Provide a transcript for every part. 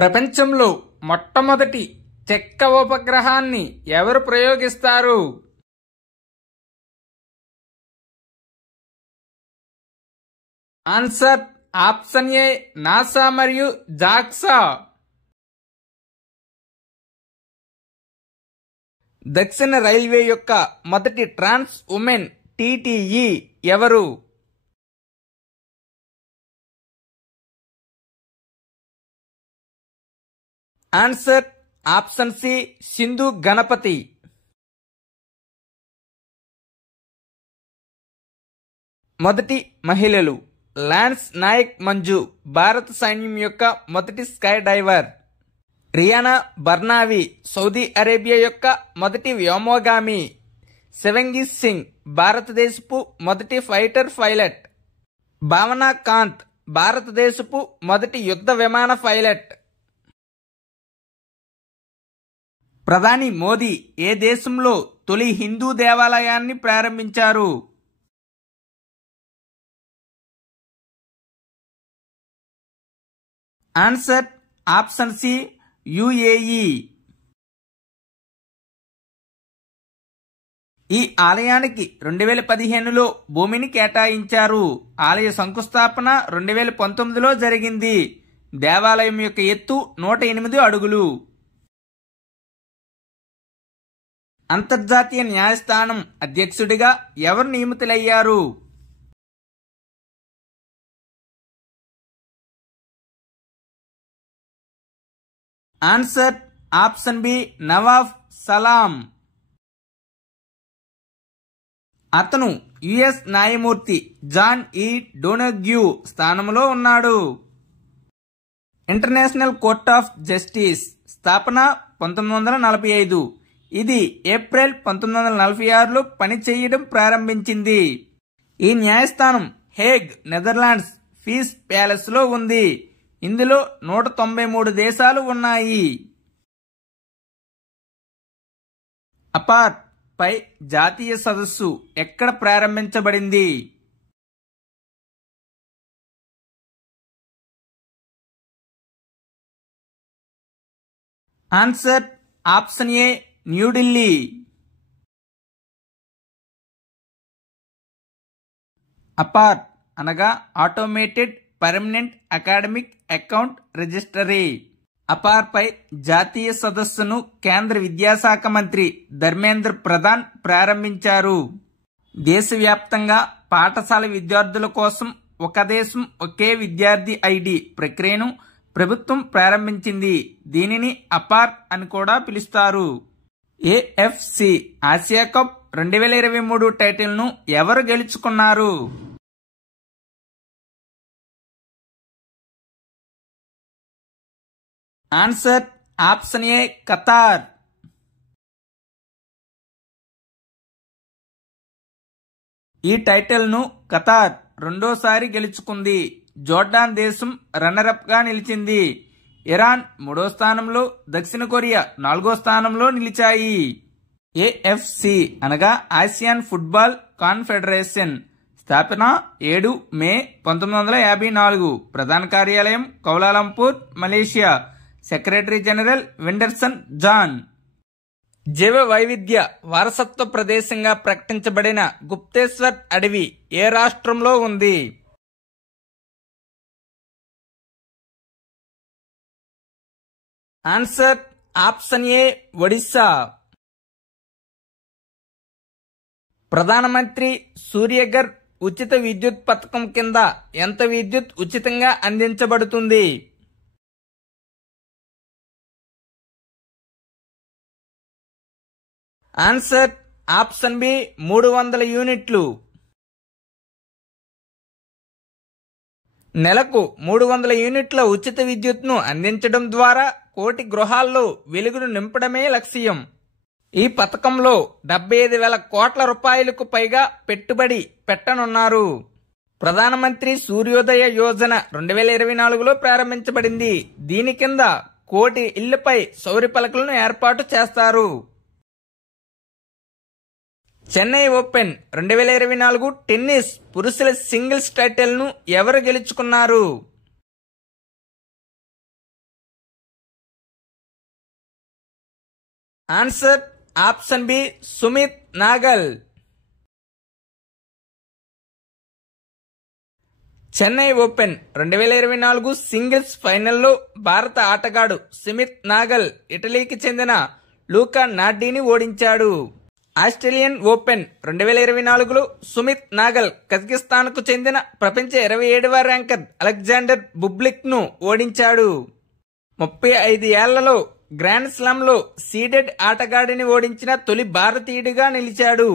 ప్రపంచంలో మొట్టమొదటి చెక్క ఉపగ్రహాన్ని ఎవరు ప్రయోగిస్తారు? ఆన్సర్ ఆప్షన్ ఏ నాసా మరియు జాక్సా. దక్షిణ రైల్వే యొక్క మొదటి ట్రాన్స్ ఉమెన్ టీటీఈ ఎవరు? Answer option C Sindhu Ganapathi. మొదటి మహిళలు లాన్స్ నాయక్ మంజు భారత సైన్యం యొక్క మొదటి skydiver. Rayyanah Barnawi Saudi Arabia యొక్క మొదటి వ్యోమగామి. శివంగి సింగ్ భారతదేశపు మొదటి ఫైటర్ పైలట్. భావనా కాంత్ భారతదేశపు మొదటి యుద్ధ విమాన పైలట్. ప్రధాని మోదీ ఏ దేశంలో తొలి హిందూ దేవాలయాన్ని ప్రారంభించారు? Answer option C UAE. ఈ ఆలయానికి 2015లో భూమిని కేటాయించారు. ఆలయ శంకుస్థాపన 2019లో జరిగింది. దేవాలయం యొక్క ఎత్తు 108 అడుగులు. అంతర్జాతీయ న్యాయస్థానం అధ్యక్షుడిగా ఎవరు నియమితులయ్యారు? ఆన్సర్ ఆప్షన్ బి నవాబ్ సలాం. అతను యుఎస్ న్యాయమూర్తి జాన్ ఈ డోనగ్యూ స్థానంలో ఉన్నాడు. ఇంటర్నేషనల్ కోర్ట్ ఆఫ్ జస్టిస్ స్థాపన 1945. ఇది ఏప్రిల్ 1946లో పనిచేయడం ప్రారంభించింది. ఈ న్యాయస్థానం హేగ్ నెదర్లాండ్స్ పీస్ ప్యాలెస్ లో ఉంది. ఇందులో 193 దేశాలు ఉన్నాయి. అపార్ట్ పై జాతీయ సదస్సు ఎక్కడ ప్రారంభించబడింది? Answer option A New Delhi. APAAR అనగా automated permanent academic account registry. APAAR పై జాతీయ సదస్సును కేంద్ర విద్యాశాఖ మంత్రి ధర్మేంద్ర ప్రధాన్ ప్రారంభించారు. దేశవ్యాప్తంగా పాఠశాల విద్యార్థుల కోసం ఒక దేశం ఒకే విద్యార్థి ఐడి ప్రక్రియను ప్రభుత్వం ప్రారంభించింది. దీనిని అపార్ అని కూడా పిలుస్తారు. ఏఎఫ్సి ఆసియా కప్ 2023 టైటిల్ను ఎవరు గెలుచుకున్నారు? ఆన్సర్ ఆప్షన్ ఏ ఖతార్. ఈ టైటిల్ను ఖతార్ రెండోసారి గెలుచుకుంది. జోర్డాన్ దేశం రన్నరప్ గా నిలిచింది. ఇరాన్ 3వ స్థానంలో, దక్షిణ కొరియా 4వ స్థానంలో నిలిచాయి. ఏఎఫ్సి అనగా ఆసియాన్ ఫుట్బాల్ కాన్ఫెడరేషన్ స్థాపన 7 మే 1954. ప్రధాన కార్యాలయం Kuala Lumpur, Malaysia. Secretary general Winderson John. జీవ వైవిధ్య వారసత్వ ప్రదేశంగా ప్రకటించబడిన గుప్తేశ్వర్ అడవి ఏ రాష్ట్రంలో ఉంది? ఆన్సర్ ఆప్షన్ ఏ ఒడిశా. ప్రధానమంత్రి సూర్యఘర్ ఉచిత విద్యుత్ పథకం కింద ఎంత విద్యుత్ ఉచితంగా అందించబడుతుంది? ఆన్సర్ ఆప్షన్ బి 300 యూనిట్లు. నెలకు 300 యూనిట్ల ఉచిత విద్యుత్ను అందించడం ద్వారా 1 కోటి గృహాల్లో వెలుగును నింపడమే లక్ష్యం. ఈ పథకంలో 75,000 కోట్ల రూపాయలకు పైగా పెట్టుబడి పెట్టనున్నారు. ప్రధానమంత్రి సూర్యోదయ యోజన 2024లో ప్రారంభించబడింది. దీని కింద 1 కోటి ఇళ్లపై సౌర పలకలను ఏర్పాటు చేస్తారు. చెన్నై ఓపెన్ 2024 టెన్నిస్ పురుషుల సింగిల్స్ టైటిల్ను ఎవరు గెలుచుకున్నారు? Answer option B Sumit Nagal. Chennai open 2024 singles ఫైనల్లో భారత ఆటగాడు సుమిత్ నాగల్ ఇటలీకి చెందిన లూకా నార్డీని ఓడించాడు. ఆస్ట్రేలియన్ ఓపెన్ 2024లో సుమిత్ నాగల్ కజకిస్తాన్కు చెందిన ప్రపంచ 27వ ర్యాంకర్ అలెగ్జాండర్ బుబ్లిక్ ను ఓడించాడు. 35 ఏళ్లలో గ్రాండ్ స్లామ్లో సీడెడ్ ఆటగాడిని ఓడించిన తొలి భారతీయుడిగా నిలిచాడు.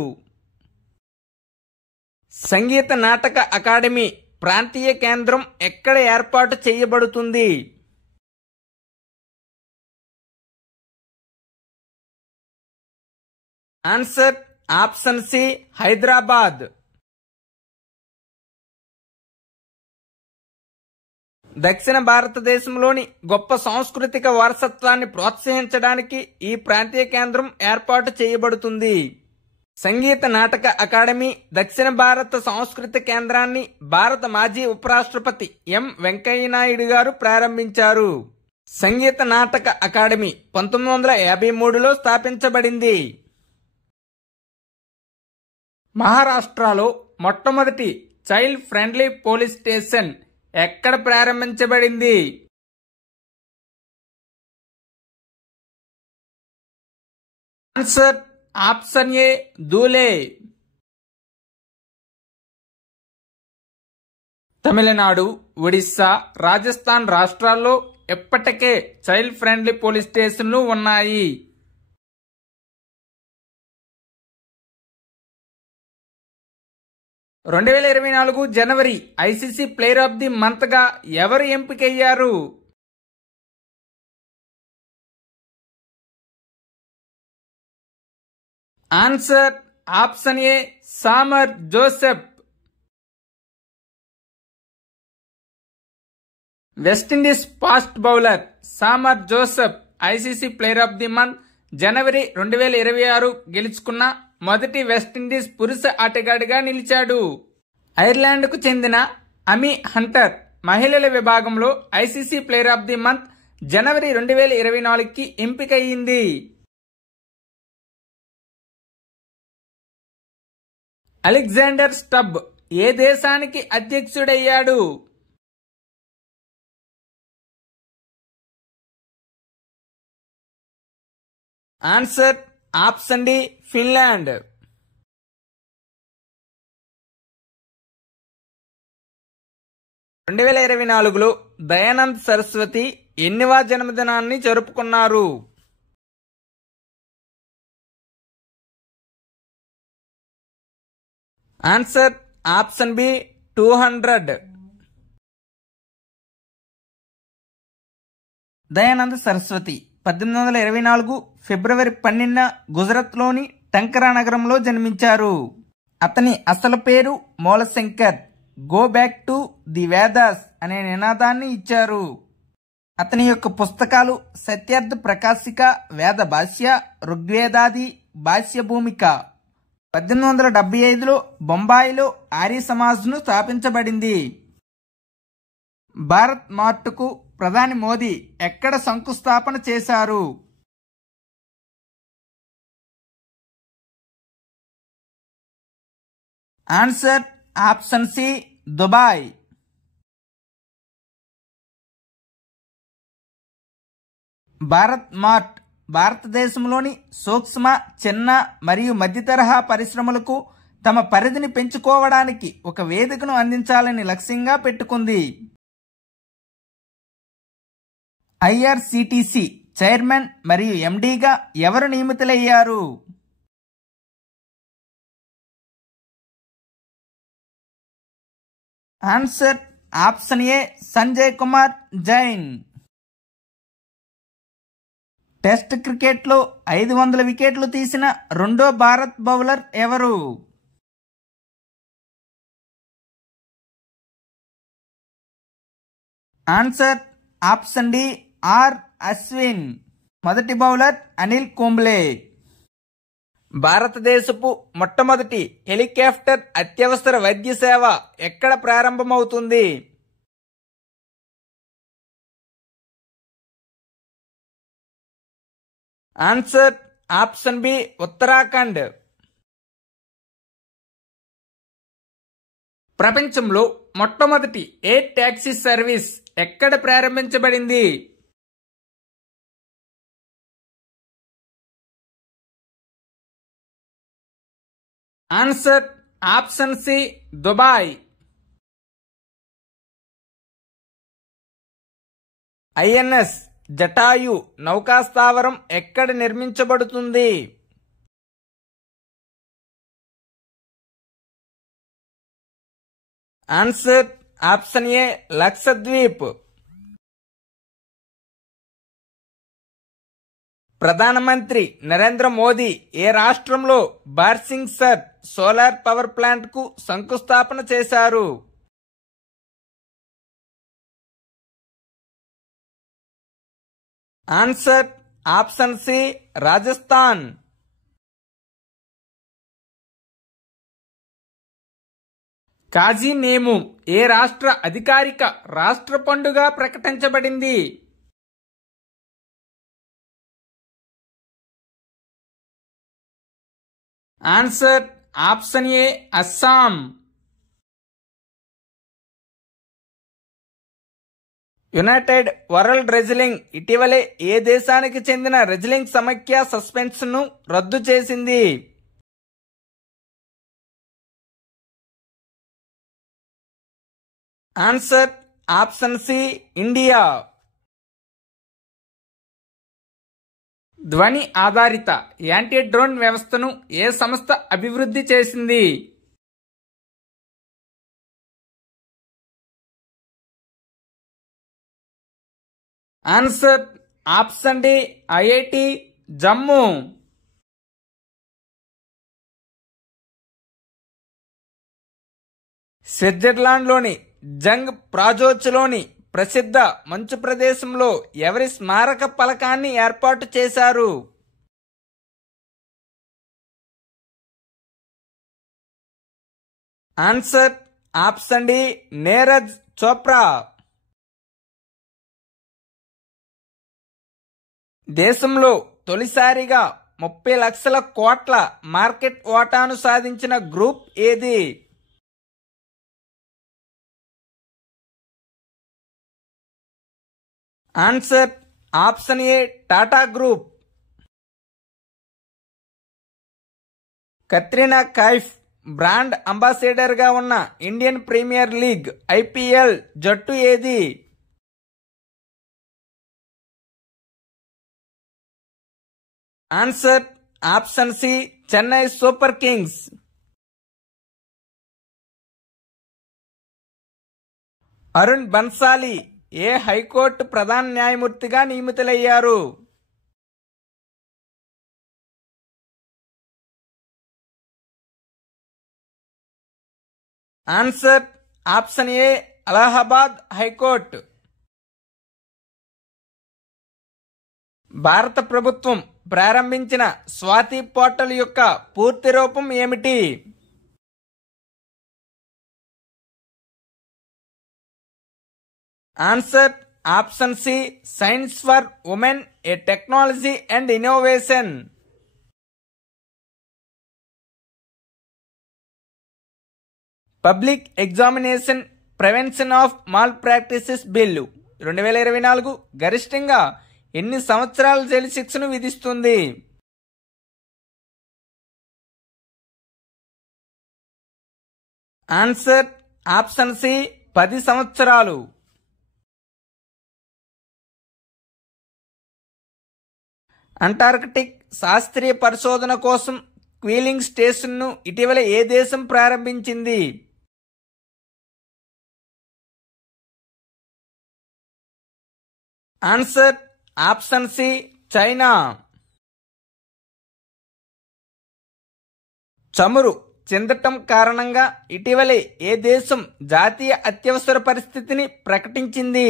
సంగీత నాటక అకాడమీ ప్రాంతీయ కేంద్రం ఎక్కడ ఏర్పాటు చేయబడుతుంది? Answer option C Hyderabad. దక్షిణ భారతదేశంలోని గొప్ప సాంస్కృతిక వారసత్వాన్ని ప్రోత్సహించడానికి ఈ ప్రాంతీయ కేంద్రం ఏర్పాటు చేయబడుతుంది. సంగీత నాటక అకాడమీ దక్షిణ భారత సంస్కృతి కేంద్రాన్ని భారత మాజీ ఉపరాష్ట్రపతి ఎం వెంకయ్యనాయుడు గారు ప్రారంభించారు. సంగీత నాటక అకాడమీ 1953లో స్థాపించబడింది. మహారాష్ట్రలో మొట్టమొదటి చైల్డ్ ఫ్రెండ్లీ పోలీస్ స్టేషన్ ఎక్కడ ప్రారంభించబడింది? Answer option A Dhule. Tamil Nadu, Odisha, Rajasthan రాష్ట్రాల్లో ఎప్పటికే చైల్డ్ ఫ్రెండ్లీ పోలీస్ స్టేషన్లు ఉన్నాయి. రెండు 2024 జనవరి ICC player of the month గా ఎవరు ఎంపికయ్యారు? Answer option A Shamar Joseph. West Indies fast bowler Shamar Joseph ICC player of the month జనవరి 2026 గెలుచుకున్న మొదటి వెస్టిండీస్ పురుష ఆటగాడిగా నిలిచాడు. ఐర్లాండ్కు చెందిన అమీ హంటర్ మహిళల విభాగంలో ICC player of the month జనవరి 2024కి ఎంపికయ్యింది. అలెగ్జాండర్ స్టబ్ ఏ దేశానికి అధ్యక్షుడయ్యాడు? Answer option D Finland. రెండు 2024లో దయానంద్ సరస్వతి ఎన్నివ జన్మదినాన్ని జరుపుకున్నారు? Answer option B 200. Dayanand Saraswati 1824 ఫిబ్రవరి 12న గుజరాత్లోని టంకరా నగరంలో జన్మించారు. అతని అసలు పేరు Moolshankar. Go back to the Vedas అనే నినాదాన్ని ఇచ్చారు. అతని యొక్క పుస్తకాలు సత్యార్థ ప్రకాశిక, వేద భాష్య, ఋగ్వేదాది భాష్య భూమిక. 1875లో బొంబాయిలో ఆర్య సమాజ్ను స్థాపించబడింది. భారత్ మార్టుకు ప్రధాని మోదీ ఎక్కడ శంకుస్థాపన చేశారు? Answer option C Dubai. Bharat Mart భారతదేశంలోని సూక్ష్మ, చిన్న మరియు మధ్య తరహా పరిశ్రమలకు తమ పరిధిని పెంచుకోవడానికి ఒక వేదికను అందించాలని లక్ష్యంగా పెట్టుకుంది. ఐఆర్సీటీసీ చైర్మన్ మరియు ఎండీగా ఎవరు నియమితులయ్యారు? Answer option A Sanjay Kumar Jain. Test క్రికెట్లో 500 వికెట్లు తీసిన రెండో భారత్ బౌలర్ ఎవరు? Answer option D R Ashwin. మొదటి బౌలర్ అనిల్ కుంబ్లే. భారతదేశపు మొట్టమొదటి హెలికాప్టర్ అత్యవసర వైద్య సేవ ఎక్కడ ప్రారంభమవుతుంది? Answer option B Uttarakhand. ప్రపంచంలో మొట్టమొదటి ఎయిర్ టాక్సీ సర్వీస్ ఎక్కడ ప్రారంభించబడింది? Answer option C Dubai. INS Jatayu నౌకాస్థావరం ఎక్కడ నిర్మించబడుతుంది? Answer option A Lakshadweep. ప్రధానమంత్రి నరేంద్ర మోదీ ఏ రాష్ట్రంలో Barsingsar solar power plant కు శంకుస్థాపన చేశారు? Answer option C Rajasthan. Kaji Nemu ఏ రాష్ట్ర అధికారిక రాష్ట్ర పండుగ ప్రకటించబడింది? Answer option A Assam. United World Wrestling ఇటీవలే ఏ దేశానికి చెందిన రెజ్లింగ్ సమైక్య సస్పెన్షన్ ను రద్దు చేసింది? Answer option C India. ధ్వని ఆధారిత యాంటీ డ్రోన్ వ్యవస్థను ఏ సంస్థ అభివృద్ధి చేసింది? Answer option D IIT Jammu. స్విట్జర్లాండ్లోని జంగ్ ప్రాజోచ్లోని ప్రసిద్ధ మంచు ప్రదేశంలో ఎవరి స్మారక ఫలకాన్ని ఏర్పాటు చేశారు? Answer option D Neeraj Chopra. దేశంలో తొలిసారిగా 30 లక్షల కోట్ల మార్కెట్ వాటాను సాధించిన గ్రూప్ ఏది? Answer option A Tata group. Katrina Kaif brand ambassador గా ఉన్న ఇండియన్ ప్రీమియర్ లీగ్ ఐపీఎల్ జట్టు ఏది? Answer option C Chennai Super Kings. Arun Bhansali ఏ హైకోర్టు ప్రధాన న్యాయమూర్తిగా నియమితులయ్యారు? Answer option A Allahabad high court. భారత ప్రభుత్వం ప్రారంభించిన స్వాతి పోర్టల్ యొక్క పూర్తి రూపం ఏమిటి? Answer option C science for women A technology and innovation. Public examination prevention of malpractices bill 2024 గరిష్టంగా ఎన్ని సంవత్సరాల జైలు శిక్షను విధిస్తుంది? ఆన్సర్ ఆప్షన్ సి 10 సంవత్సరాలు. అంటార్కిటిక్ శాస్త్రీయ పరిశోధన కోసం క్వీలింగ్ స్టేషన్ను ఇటీవల ఏ దేశం ప్రారంభించింది? Answer option C China. చమురు చిందటం కారణంగా ఇటీవలే ఏ దేశం జాతీయ అత్యవసర పరిస్థితిని ప్రకటించింది?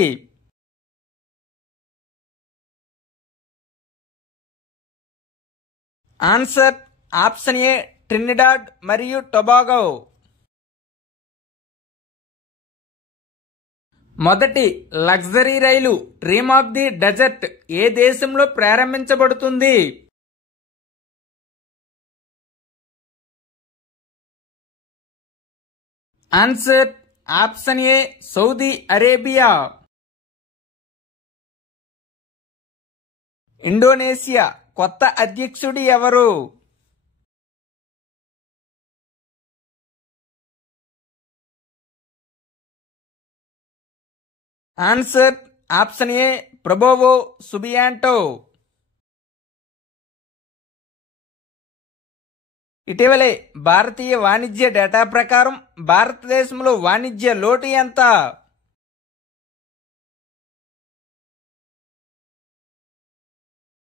ఆన్సర్ ఆప్షన్ ఏ ట్రినిడాడ్ మరియు టొబాగో. మొదటి లగ్జరీ రైలు డ్రీమ్ ఆఫ్ ది డెజర్ట్ ఏ దేశంలో ప్రారంభించబడుతుంది? Answer option A Saudi Arabia. Indonesia కొత్త అధ్యక్షుడు ఎవరు? Answer option A Prabowo Subianto. ఇటీవలే భారతీయ వాణిజ్య డేటా ప్రకారం భారతదేశంలో వాణిజ్య లోటు ఎంత?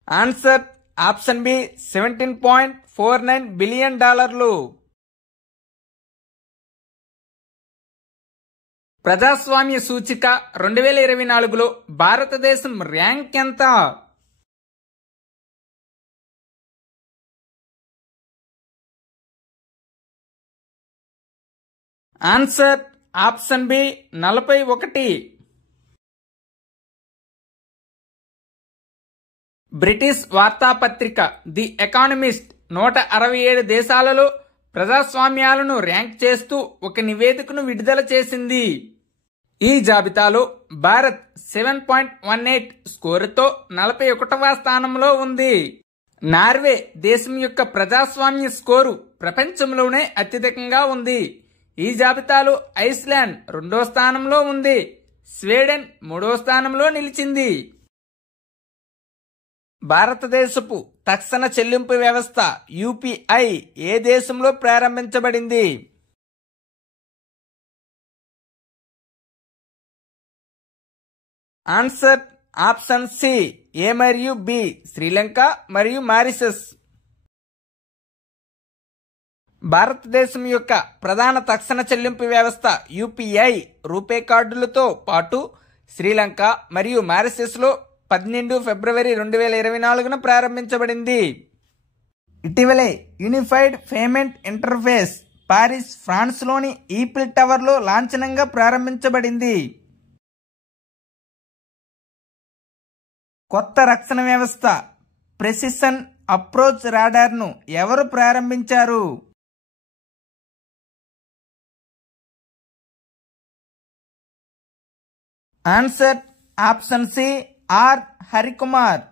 Answer option B $17.49 billion. ప్రజాస్వామ్య సూచిక 2024లో భారతదేశం ర్యాంక్ ఎంత? Answer option B 41. బ్రిటిష్ వార్తాపత్రిక ది ఎకానమిస్ట్ 167 దేశాలలో ప్రజాస్వామ్యాలను ర్యాంక్ చేస్తూ ఒక నివేదికను విడుదల చేసింది. ఈ జాబితాలో భారత్ 7.18 స్కోరుతో 41వ స్థానంలో ఉంది. నార్వే దేశం యొక్క ప్రజాస్వామ్య స్కోరు ప్రపంచంలోనే అత్యధికంగా ఉంది. ఈ జాబితాలో ఐస్లాండ్ 2వ స్థానంలో ఉంది. స్వీడన్ 3వ స్థానంలో నిలిచింది. భారతదేశపు తక్షణ చెల్లింపు వ్యవస్థ యూపీఐ ఏ దేశంలో ప్రారంభించబడింది? ఆన్సర్ ఆప్షన్ సి ఏ మరియు బి శ్రీలంక మరియు మారిషస్. భారతదేశం యొక్క ప్రధాన తక్షణ చెల్లింపు వ్యవస్థ యూపీఐ రూపే కార్డులతో పాటు శ్రీలంక మరియు మారిషస్లో 12 ఫిబ్రవరి 2024న ప్రారంభించబడింది. ఇటీవలే యూనిఫైడ్ పేమెంట్ ఇంటర్ఫేస్ పారిస్ ఫ్రాన్స్లోని ఈఫిల్ టవర్లో లాంఛనంగా ప్రారంభించబడింది. కొత్త రక్షణ వ్యవస్థ ప్రెసిషన్ అప్రోచ్ రాడార్ను ఎవరు ప్రారంభించారు? Answer option C R Harikumar.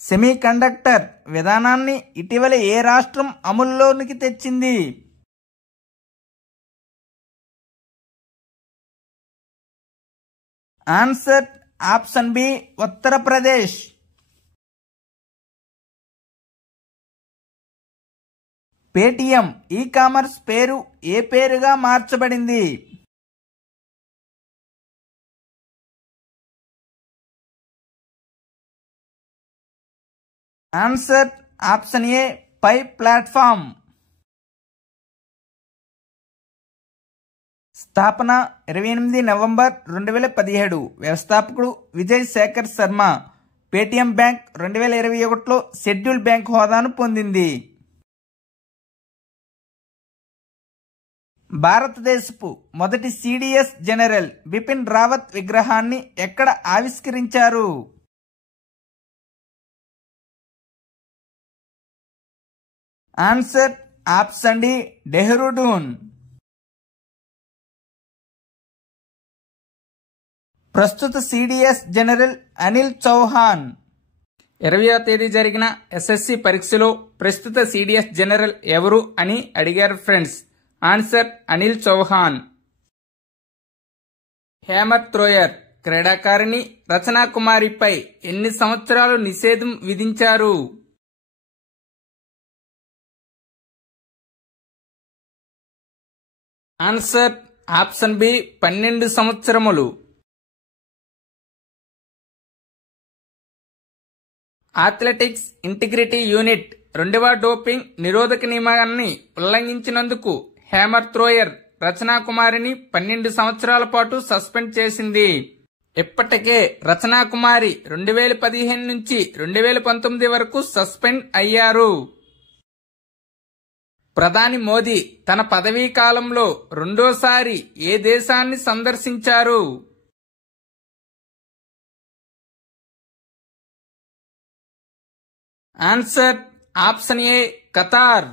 Semiconductor విధానాన్ని ఇటీవల ఏ రాష్ట్రం అమల్లోనికి తెచ్చింది? Answer option B Uttar Pradesh. Paytm e commerce పేరు ఏ పేరుగా మార్చబడింది? Answer option A Pai platform. స్థాపన 28 నవంబర్ 2017. వ్యవస్థాపకుడు విజయ్ శేఖర్ శర్మ. పేటిఎం బ్యాంక్ 2021లో షెడ్యూల్ బ్యాంక్ హోదాను పొందింది. భారతదేశపు మొదటి సిడిఎస్ జనరల్ బిపిన్ రావత్ విగ్రహాన్ని ఎక్కడ ఆవిష్కరించారు? Answer option D Dehradun. ప్రస్తుత సిడిఎస్ జనరల్ అనిల్ చౌహాన్. 20వ తేదీ జరిగిన ఎస్ఎస్సి పరీక్షలో ప్రస్తుత సిడిఎస్ జనరల్ ఎవరు అని అడిగారు friends. Answer Anil Chauhan. Hammer thrower క్రీడాకారిణి రచనా కుమారిపై ఎన్ని సంవత్సరాలు నిషేధం విధించారు? ఆన్సర్ ఆప్షన్ బి 12 సంవత్సరములు. అథ్లెటిక్స్ ఇంటిగ్రిటీ యూనిట్ 2వ డోపింగ్ నిరోధక నియమాన్ని ఉల్లంఘించినందుకు హేమత్ త్రోయర్ రచనా కుమారిని 12 సంవత్సరాల పాటు సస్పెండ్ చేసింది. ఇప్పటికే రచనా కుమారి 2015 నుంచి 2019 వరకు సస్పెండ్ అయ్యారు. ప్రధాని మోదీ తన పదవీ కాలంలో రెండోసారి ఏ దేశాన్ని సందర్శించారు? ఆన్సర్ ఆప్షన్ ఏ ఖతార్.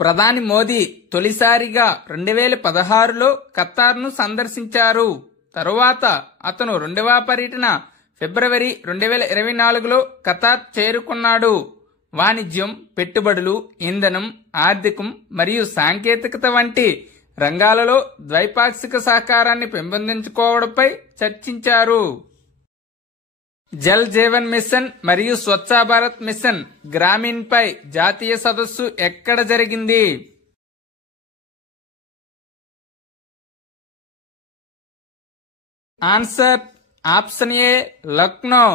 ప్రధాని మోదీ తొలిసారిగా 2016లో ఖతార్ను సందర్శించారు. తరువాత అతను రెండవ పర్యటన ఫిబ్రవరి 2024లో ఖతార్ చేరుకున్నాడు. వాణిజ్యం, పెట్టుబడులు, ఇంధనం, ఆర్థికం మరియు సాంకేతికత వంటి రంగాలలో ద్వైపాక్షిక సహకారాన్ని పెంపొందించుకోవడంపై చర్చించారు. జల్ జీవన్ మిషన్ మరియు స్వచ్ఛ భారత్ మిషన్ గ్రామీణ్ పై జాతీయ సదస్సు ఎక్కడ జరిగింది? Answer option A Lucknow.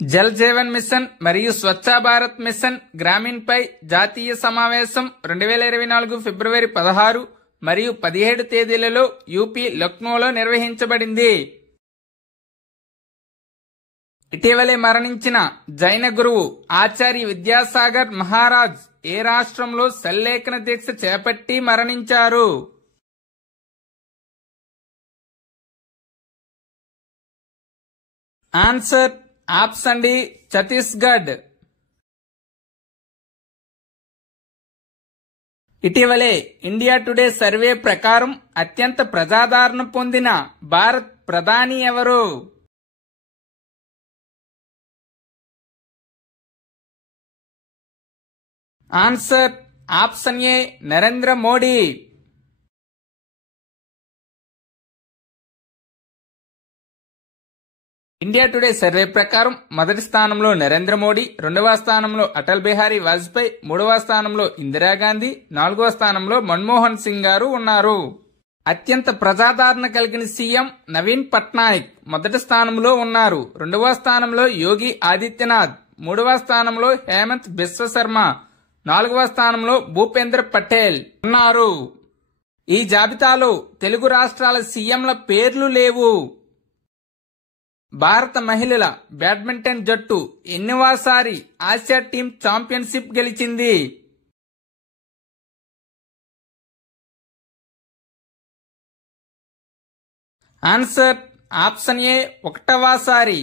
Jal Jeevan mission మరియు స్వచ్ఛ భారత్ మిషన్ గ్రామీణ్ పై జాతీయ సమావేశం 2024 ఫిబ్రవరి 16 మరియు 17 తేదీలలో యూపీ లక్నోలో నిర్వహించబడింది. ఇటీవలే మరణించిన జైన గురువు ఆచార్య విద్యాసాగర్ మహారాజ్ ఏ రాష్ట్రంలో సల్లేఖన దీక్ష చేపట్టి మరణించారు? Answer option D Chhattisgarh. ఇటీవలే ఇండియా టుడే సర్వే ప్రకారం అత్యంత ప్రజాదరణ పొందిన భారత్ ప్రధాని ఎవరు? ఆన్సర్ ఆప్షన్ ఏ Narendra Modi. India today survey ప్రకారం మొదటి స్థానంలో నరేంద్ర మోడీ, రెండవ స్థానంలో అటల్ బిహారీ వాజ్పేయి, మూడవ స్థానంలో ఇందిరాగాంధీ, నాలుగవ స్థానంలో మన్మోహన్ సింగ్ గారు ఉన్నారు. అత్యంత ప్రజాదరణ కలిగిన సీఎం నవీన్ పట్నాయక్ మొదటి స్థానంలో ఉన్నారు. రెండవ స్థానంలో యోగి ఆదిత్యనాథ్, మూడవ స్థానంలో హేమంత్ బిశ్వ శర్మ, నాలుగవ స్థానంలో భూపేంద్ర పటేల్ ఉన్నారు. ఈ జాబితాలో తెలుగు రాష్ట్రాల సీఎంల పేర్లు లేవు. భారత మహిళల బ్యాడ్మింటన్ జట్టు ఎన్నివసారి ఆసియా టీమ్ ఛాంపియన్షిప్ గెలిచింది? ఆన్సర్ ఆప్షన్ ఏ ఒకటవసారి.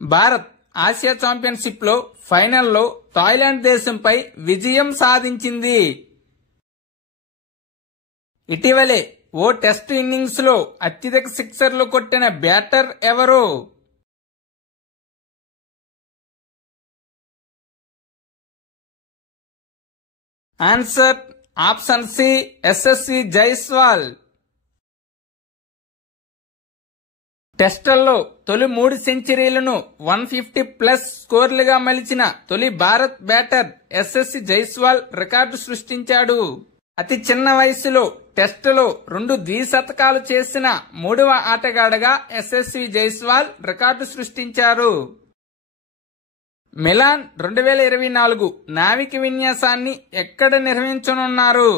భారత్ ఆసియా ఛాంపియన్షిప్ లో ఫైనల్లో థాయిలాండ్ దేశంపై విజయం సాధించింది. ఇటీవలే ఓ టెస్ట్ ఇన్నింగ్స్ లో అత్యధిక సిక్సర్లు కొట్టిన బ్యాటర్ ఎవరు? Answer option C Yashasvi Jaiswal. టెస్టుల్లో తొలి 3 సెంచరీలను 150+ స్కోర్లుగా మలిచిన తొలి భారత్ బ్యాటర్ యశస్వి జైస్వాల్ రికార్డు సృష్టించాడు. అతి చిన్న వయసులో టెస్టులో 2 ద్విశతకాలు చేసిన 3వ ఆటగాడుగా యశస్వి జైస్వాల్ రికార్డు సృష్టించారు. మిలాన్ 2024 నావిక విన్యాసాన్ని ఎక్కడ నిర్వహించనున్నారు?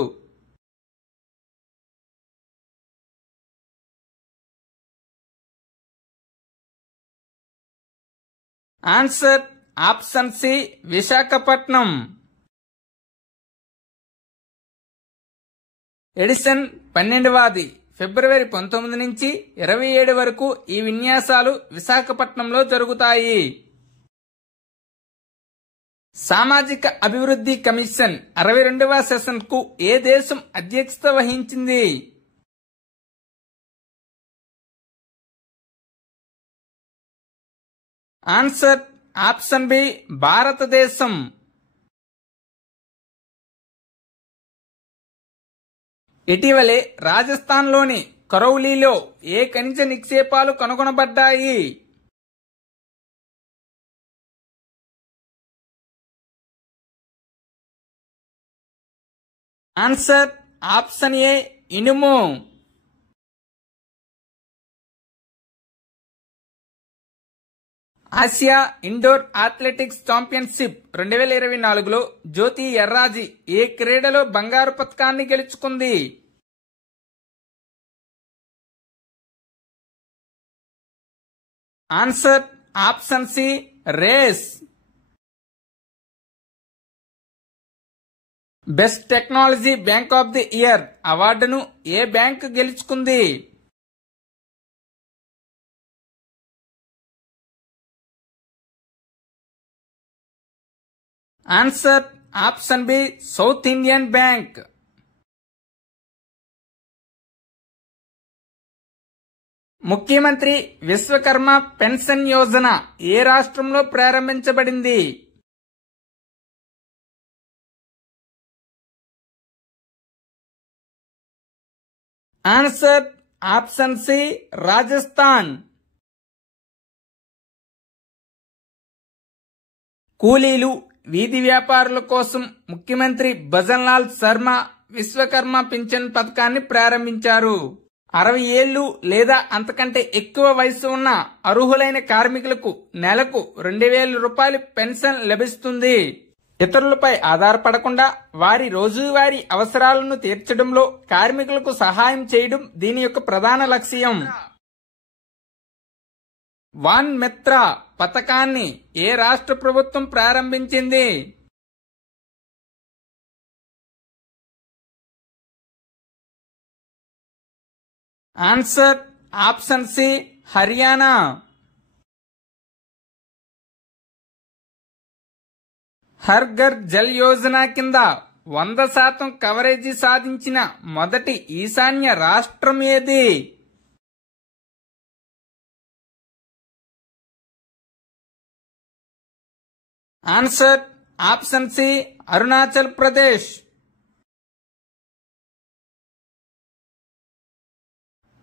Answer option C Visakhapatnam. Edition 12వది ఫిబ్రవరి 19 నుంచి 27 వరకు ఈ విన్యాసాలు విశాఖపట్నంలో జరుగుతాయి. సామాజిక అభివృద్ధి కమిషన్ 62వ సెషన్ కు ఏ దేశం అధ్యక్షత వహించింది? ఆన్సర్ ఆప్షన్ బి భారతదేశం. ఇటీవలే రాజస్థాన్లోని కరౌలీలో ఏ ఖనిజ నిక్షేపాలు కనుగొనబడ్డాయి? ఆన్సర్ ఆప్షన్ ఏ ఇనుము. ఆసియా ఇండోర్ అథ్లెటిక్స్ ఛాంపియన్షిప్ 2024లో జ్యోతి ఎర్రాజీ ఏ క్రీడలో బంగారు పతకాన్ని గెలుచుకుంది? Answer option C race. Best technology bank of the year అవార్డును ఏ బ్యాంక్ గెలుచుకుంది? Answer option B South Indian bank. ముఖ్యమంత్రి విశ్వకర్మ పెన్షన్ యోజన ఏ రాష్ట్రంలో ప్రారంభించబడింది? Answer option C Rajasthan. కూలీలు, వీధి వ్యాపారుల కోసం ముఖ్యమంత్రి భజన్ లాల్ శర్మ విశ్వకర్మ పింఛన్ పథకాన్ని ప్రారంభించారు. 60 ఏళ్లు లేదా అంతకంటే ఎక్కువ వయసు ఉన్న అర్హులైన కార్మికులకు నెలకు 2000 రూపాయలు పెన్షన్ లభిస్తుంది. ఇతరులపై ఆధారపడకుండా వారి రోజువారీ అవసరాలను తీర్చడంలో కార్మికులకు సహాయం చేయడం దీని యొక్క ప్రధాన లక్ష్యం. వాన్ మిత్ర పథకాన్ని ఏ రాష్ట్ర ప్రభుత్వం ప్రారంభించింది? Answer option C Haryana. Har Ghar Jal Yojana కింద 100% కవరేజీ సాధించిన మొదటి ఈశాన్య రాష్ట్రం ఏది? Answer option C Arunachal Pradesh.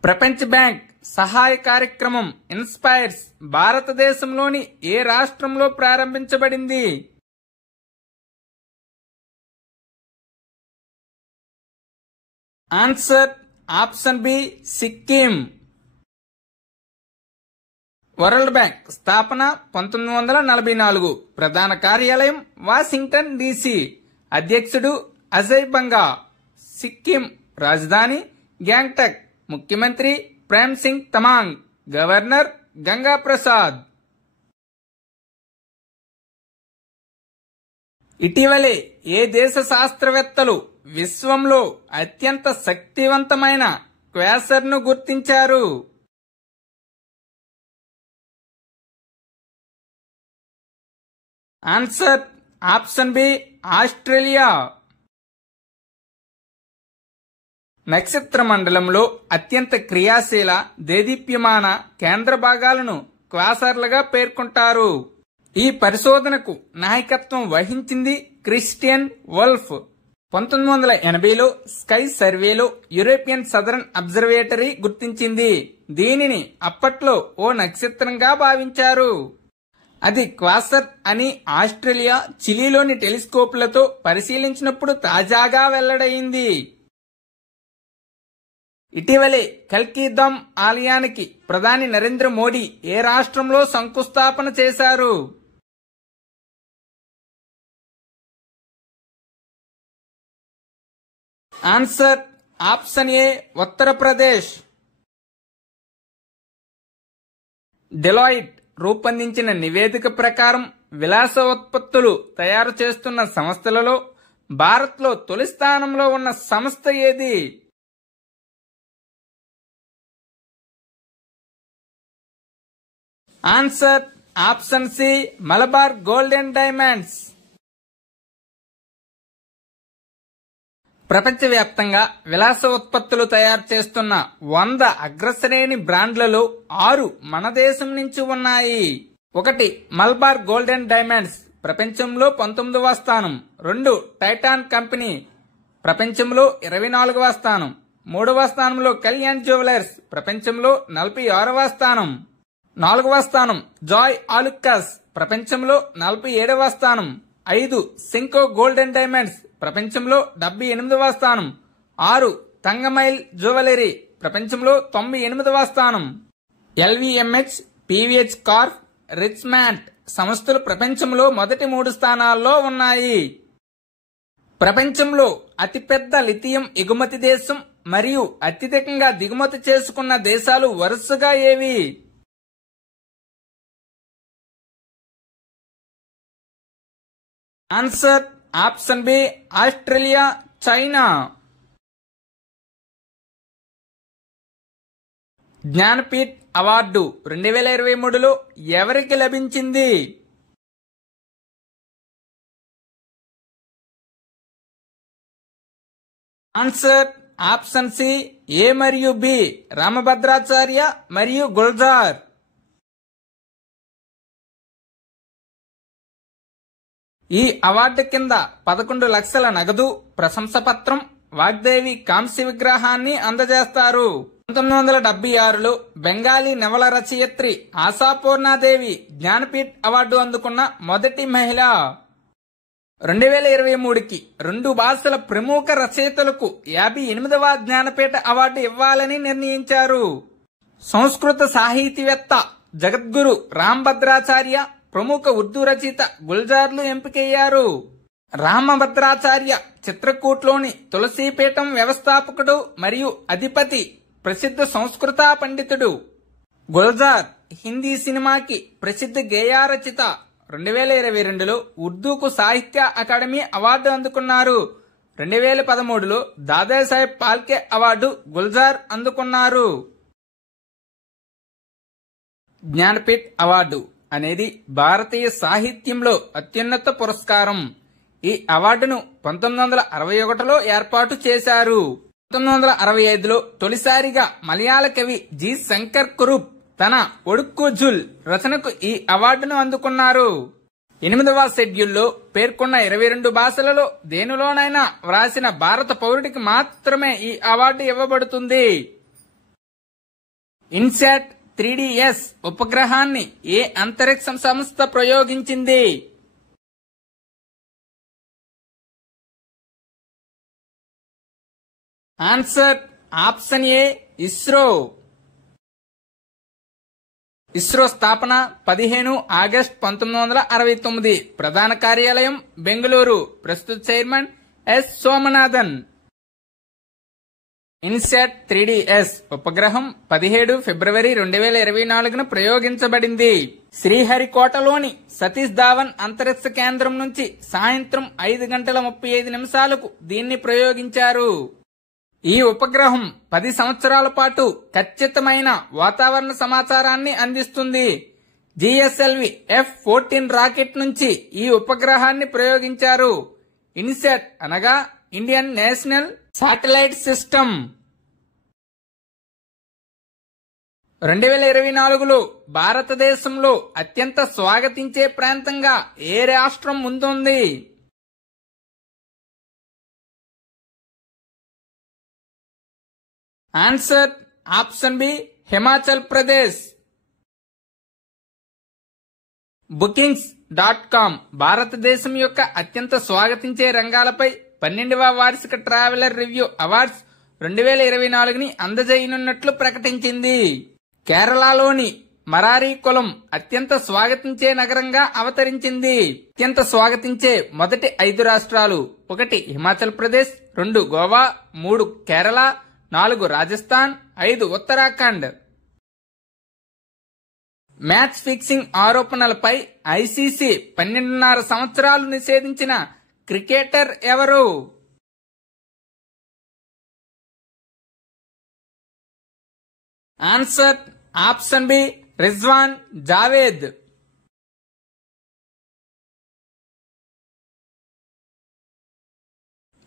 ప్రపంచ బ్యాంక్ సహాయ కార్యక్రమం ఇన్స్పైర్స్ భారతదేశంలోని ఏ రాష్ట్రంలో ప్రారంభించబడింది? Answer option B Sikkim. World bank స్థాపన 1944. ప్రధాన కార్యాలయం వాషింగ్టన్ DC. అధ్యక్షుడు అజయ్ బంగా. సిక్కిం రాజధాని గ్యాంగ్టక్. ముఖ్యమంత్రి ప్రేమ్ సింగ్ తమాంగ్. గవర్నర్ గంగా ప్రసాద్. ఇటీవలే ఏ దేశ శాస్త్రవేత్తలు విశ్వంలో అత్యంత శక్తివంతమైన క్వాసర్ను గుర్తించారు? Answer option B Australia. నక్షత్ర మండలంలో అత్యంత క్రియాశీల దేదీప్యమాన కేంద్ర భాగాలను క్వాసర్లుగా పేర్కొంటారు. ఈ పరిశోధనకు నాయకత్వం వహించింది క్రిస్టియన్ వోల్ఫ్. 1980లో స్కై సర్వేలో యూరోపియన్ సదరన్ అబ్జర్వేటరీ గుర్తించింది. దీనిని అప్పట్లో ఓ నక్షత్రంగా భావించారు. అది క్వాసర్ అని ఆస్ట్రేలియా, చిలీలోని టెలిస్కోప్లతో పరిశీలించినప్పుడు తాజాగా వెల్లడైంది. ఇటీవలే కల్కీధామ్ ఆలయానికి ప్రధాని నరేంద్ర మోడీ ఏ రాష్ట్రంలో శంకుస్థాపన చేశారు? ఆన్సర్ ఆప్షన్ ఏ ఉత్తరప్రదేశ్. డెలాయిట్ రూపొందించిన నివేదిక ప్రకారం విలాస ఉత్పత్తులు తయారు చేస్తున్న సంస్థలలో భారత్లో తొలి స్థానంలో ఉన్న సంస్థ ఏది? Answer option C Malabar gold and diamonds. ప్రపంచవ్యాప్తంగా విలాస ఉత్పత్తులు తయారు చేస్తున్న 100 అగ్రశ్రేణి బ్రాండ్లలో 6 మన దేశం నుంచి ఉన్నాయి. 1 మలబార్ గోల్డ్ అండ్ డైమండ్స్ ప్రపంచంలో 19వ స్థానం. 2 టైటాన్ కంపెనీ ప్రపంచంలో 24వ స్థానం. 3వ స్థానంలో కళ్యాణ్ జ్యువెలర్స్ ప్రపంచంలో 46వ స్థానం. 4వ స్థానం జాయ్ ఆలుకాస్ ప్రపంచంలో 47వ స్థానం. 5 సింకో గోల్డ్ అండ్ డైమండ్స్ ప్రపంచంలో 78వ స్థానం. 6 తంగమైల్ జ్యువెలరీ ప్రపంచంలో 98వ స్థానం. LVMH, PVH కార్ప్, రిచ్మాండ్ సంస్థలు ప్రపంచంలో మొదటి 3 స్థానాల్లో ఉన్నాయి. ప్రపంచంలో అతిపెద్ద లిథియం ఎగుమతి దేశం మరియు అత్యధికంగా దిగుమతి చేసుకున్న దేశాలు వరుసగా ఏవి? Answer option B Australia, China. Jnanpith award 2023లో ఎవరికి లభించింది? ఆన్సర్ ఆప్షన్ సి ఏ మరియు బి రామభద్రాచార్య మరియు గుల్జార్. ఈ అవార్డు కింద 11 లక్షల నగదు, ప్రశంసపత్రం, వాగ్దేవి కాంస్య విగ్రహాన్ని అందజేస్తారు. 1976లో బెంగాలీ నవల రచయిత్రి ఆశాపూర్ణాదేవి జ్ఞానపీఠ్ అవార్డు అందుకున్న మొదటి మహిళ. 2023కి 2 భాషల ప్రముఖ రచయితలకు 58వ జ్ఞానపీఠ అవార్డు ఇవ్వాలని నిర్ణయించారు. సంస్కృత సాహితీవేత్త జగద్గురు రామభద్రాచార్య, ప్రముఖ ఉర్దూ రచయిత గుల్జార్లు ఎంపికయ్యారు. రామభద్రాచార్య చిత్రకూట్లోని తులసీపీఠం వ్యవస్థాపకుడు మరియు అధిపతి, ప్రసిద్ధ సంస్కృత పండితుడు. గుల్జార్ హిందీ సినిమాకి ప్రసిద్ధ గేయారచిత. 2022లో ఉర్దూకు సాహిత్య అకాడమీ అవార్డు అందుకున్నారు. 2013లో దాదాసాహెబ్ ఫాల్కే అవార్డు గుల్జార్ అందుకున్నారు. జ్ఞానపీఠ్ అవార్డు అనేది భారతీయ సాహిత్యంలో అత్యున్నత పురస్కారం. ఈ అవార్డును 1961లో ఏర్పాటు చేశారు. 1965లో తొలిసారిగా మలయాళ కవి జి శంకర్ కురుప్ తన ఒడుక్కు జుల్ రచనకు ఈ అవార్డును అందుకున్నారు. 8వ షెడ్యూల్లో పేర్కొన్న 22 భాషలలో దేనిలోనైనా వ్రాసిన భారత పౌరుడికి మాత్రమే ఈ అవార్డు ఇవ్వబడుతుంది. ఇన్సాట్ 3DS ఉపగ్రహాన్ని ఏ అంతరిక్ష సంస్థ ప్రయోగించింది? Answer option A ISRO. ISRO స్థాపన 15 ఆగస్టు 1969. ప్రధాన కార్యాలయం బెంగళూరు. ప్రస్తుత chairman S Somanathan. INSAT 3DS ఉపగ్రహం 17 ఫిబ్రవరి 2024న ప్రయోగించబడింది. శ్రీహరికోటలోని సతీష్ ధావన్ అంతరిక్ష కేంద్రం నుంచి సాయంత్రం 5:35 దీన్ని ప్రయోగించారు. ఈ ఉపగ్రహం 10 సంవత్సరాల పాటు ఖచ్చితమైన వాతావరణ సమాచారాన్ని అందిస్తుంది. GSLV F-14 రాకెట్ నుంచి ఈ ఉపగ్రహాన్ని ప్రయోగించారు. ఇన్సాట్ అనగా ఇండియన్ నేషనల్ శాటిలైట్ సిస్టమ్. 2024లో భారతదేశంలో అత్యంత స్వాగతించే ప్రాంతంగా ఏ రాష్ట్రం ముందుంది? Answer option B Himachal Pradesh. Bookings.com భారతదేశం యొక్క అత్యంత స్వాగతించే రంగాలపై 12వ వార్షిక ట్రావెలర్ రివ్యూ అవార్డ్స్ 2024ని అందజేయనున్నట్లు ప్రకటించింది. కేరళలోని మరారీకులం అత్యంత స్వాగతించే నగరంగా అవతరించింది. అత్యంత స్వాగతించే మొదటి 5 రాష్ట్రాలు: 1 హిమాచల్ ప్రదేశ్, 2 గోవా, 3 కేరళ, 4 రాజస్థాన్, 5 ఉత్తరాఖండ్. మ్యాచ్ ఫిక్సింగ్ ఆరోపణలపై ఐసీసీ 12.5 సంవత్సరాలు నిషేధించిన క్రికెటర్ ఎవరు? Answer option B Rizwan Javed.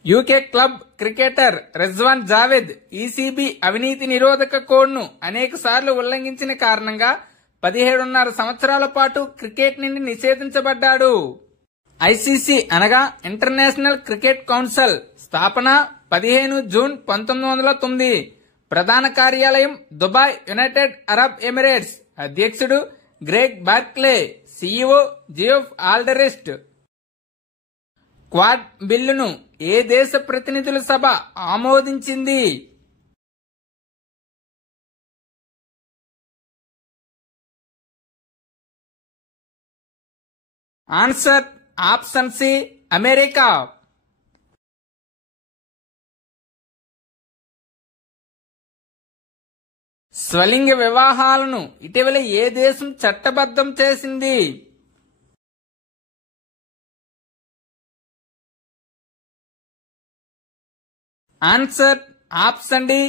UK club cricketer Rizwan Javed ECB అవినీతి నిరోధక కోడ్ను అనేక సార్లు ఉల్లంఘించిన కారణంగా 17.5 సంవత్సరాల పాటు క్రికెట్ నుండి నిషేధించబడ్డాడు. ఐసీసీ అనగా ఇంటర్నేషనల్ క్రికెట్ కౌన్సిల్ స్థాపన 15 జూన్ 1909. ప్రధాన కార్యాలయం దుబాయ్, యునైటెడ్ అరబ్ ఎమిరేట్స్. అధ్యక్షుడు Greg Barclay. CEO Geoff Allardice. Quad బిల్లును ఏ దేశ ప్రతినిధుల సభ ఆమోదించింది? Answer option C America. స్వలింగ వివాహాలను ఇటీవల ఏ దేశం చట్టబద్ధం చేసింది? Answer option D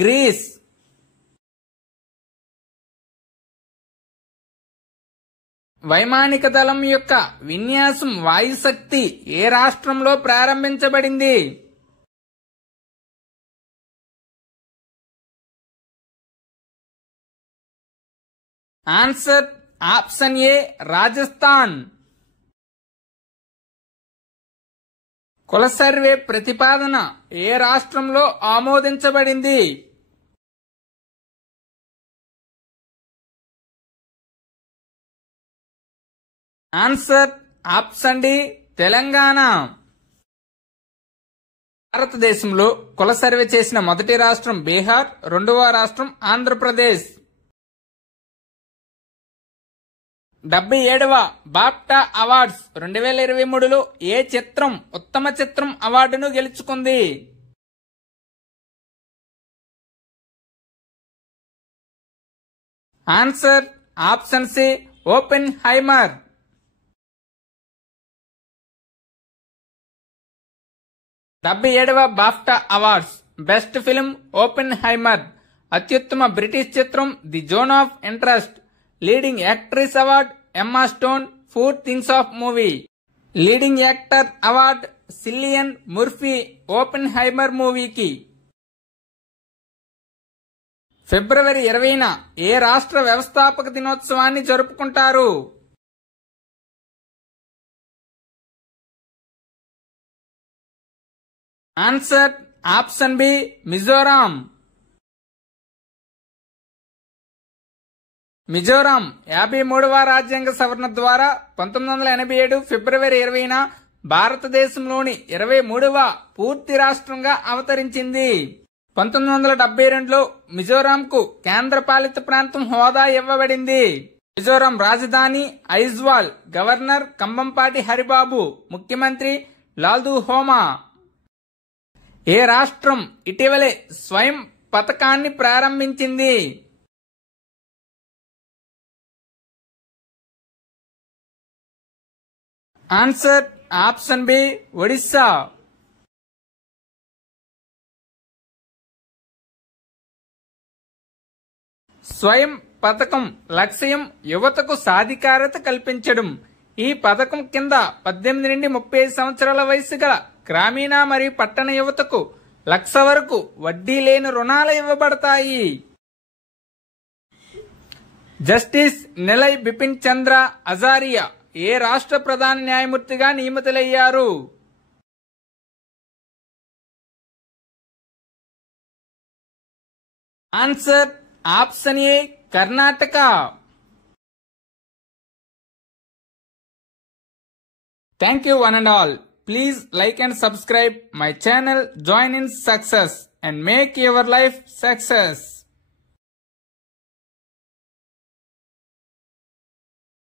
Greece. వైమానిక దళం యొక్క విన్యాసం వాయుశక్తి ఏ రాష్ట్రంలో ప్రారంభించబడింది? Answer option A Rajasthan. కుల సర్వే ప్రతిపాదన ఏ రాష్ట్రంలో ఆమోదించబడింది? Answer option D Telangana. భారతదేశంలో కుల సర్వే చేసిన మొదటి రాష్ట్రం బీహార్, రెండవ రాష్ట్రం ఆంధ్రప్రదేశ్. 77వ బాఫ్టా అవార్డ్స్ 2023లో ఏ చిత్రం ఉత్తమ చిత్రం అవార్డును గెలుచుకుంది? Answer option C open హైమర్. 77వ BAFTA awards best film open హైమర్, అత్యుత్తమ బ్రిటిష్ చిత్రం the zone of interest, leading actress award Emma stone four things of movie, leading actor award Cillian Murphy open హైమర్ మూవీకి. ఫిబ్రవరి 20న ఏ రాష్ట్ర వ్యవస్థాపక దినోత్సవాన్ని జరుపుకుంటారు? Answer option B Mizoram. Mizoram 53వ రాజ్యాంగ సవరణ ద్వారా 1987 ఫిబ్రవరి 20న భారతదేశంలోని 23వ పూర్తి రాష్ట్రంగా అవతరించింది. 1972లో మిజోరాంకు కేంద్రపాలిత ప్రాంతం హోదా ఇవ్వబడింది. మిజోరాం రాజధాని ఐజ్వాల్, గవర్నర్ కంబంపాటి హరిబాబు, ముఖ్యమంత్రి లాల్దుహోమా. ఏ రాష్ట్రం ఇటీవలే స్వయం పథకాన్ని ప్రారంభించింది? Answer option B Odisha. Swayam పథకం లక్ష్యం యువతకు సాధికారత కల్పించడం. ఈ పథకం కింద 18 నుండి 35 సంవత్సరాల వయసు గల గ్రామీణ మరియు పట్టణ యువతకు 1,00,000 వరకు వడ్డీ లేని రుణాలు ఇవ్వబడతాయి. జస్టిస్ నిలయ్ బిపిన్ చంద్ర అజారియా ఏ రాష్ట్ర ప్రధాన న్యాయమూర్తిగా నియమితులయ్యారు? Answer option A Karnataka. Thank you one and all. Please like and subscribe my channel. Join in success and make your life success.